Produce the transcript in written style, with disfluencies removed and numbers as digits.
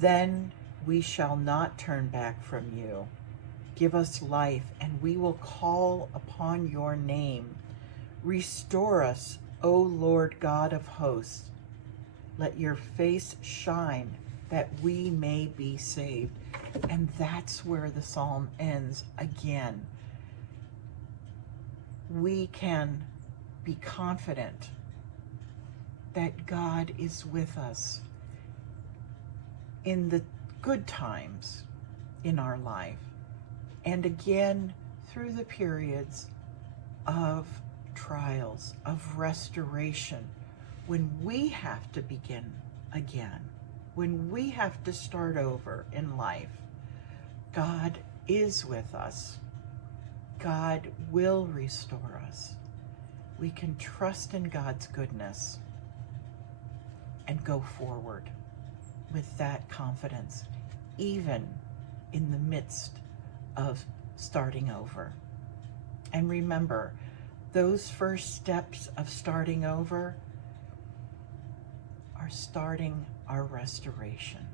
Then we shall not turn back from you. Give us life, and we will call upon your name. Restore us, O Lord God of hosts. Let your face shine that we may be saved. And that's where the psalm ends again. We can be confident that God is with us in the good times in our life, and again through the periods of trials, of restoration, when we have to begin again, when we have to start over in life. God is with us. God will restore us. We can trust in God's goodness and go forward with that confidence, even in the midst of starting over. And remember, those first steps of starting over are starting our restoration.